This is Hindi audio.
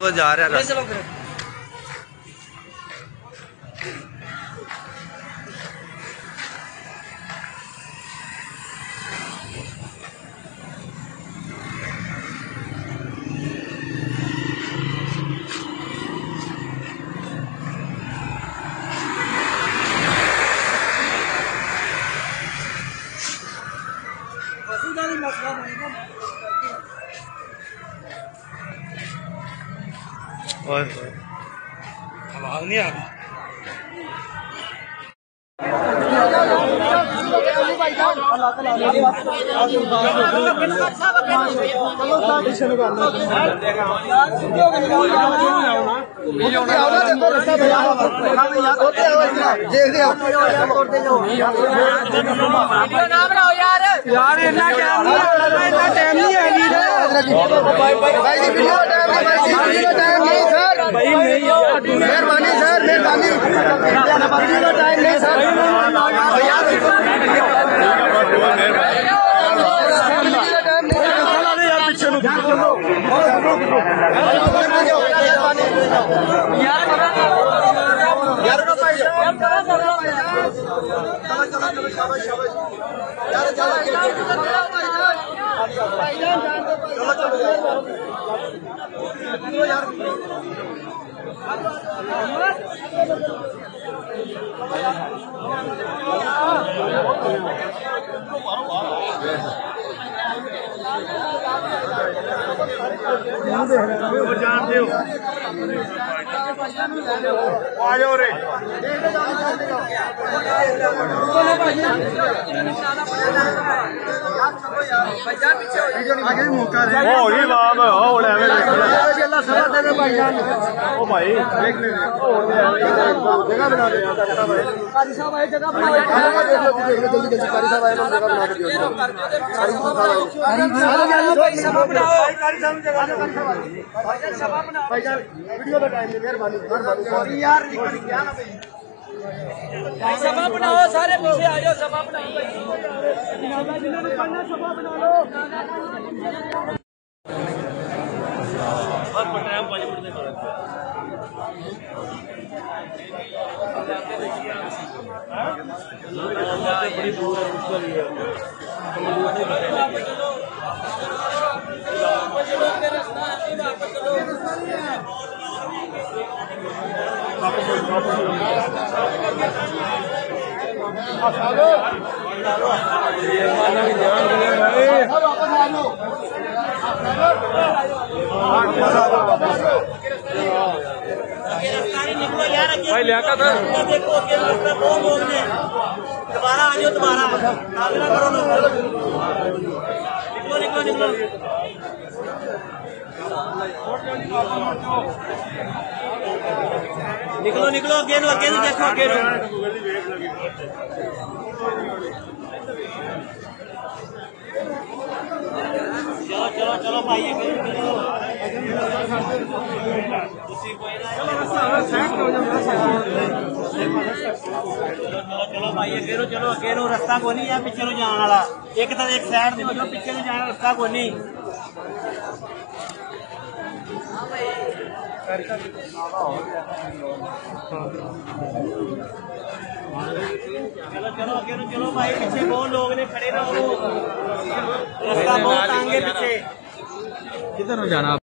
तो जा रहा है। चलो फिर आवाज नहीं आ रही। यार इतना टाइम नहीं है मेहरबानी सर टाइम नहीं सर जानते हो आ जाओ रे सभा बनाओ, सारे पीछे आ जाओ, सभा बनाओ। बड़ी दूर भाई लिया था। देखो रास्ता बहुत लोग ने, दोबारा आ जाओ, दोबारा आगरा करो लोग। निकलो निकलो निकलो निकलो निकलो, अगे देखो अगे। चलो चलो चलो भाई, चलो भाई अगे चलो अगे रास्ता को नहीं है, पिछे नु जाने वाला एक तो एक साइड से निकलो, पिछे नु जाने रास्ता को नहीं। चलो चलो अगे चलो भाई, पीछे बहुत लोग ने खड़े रहो, रास्ता बहुत तंग है पीछे। किधर जाना?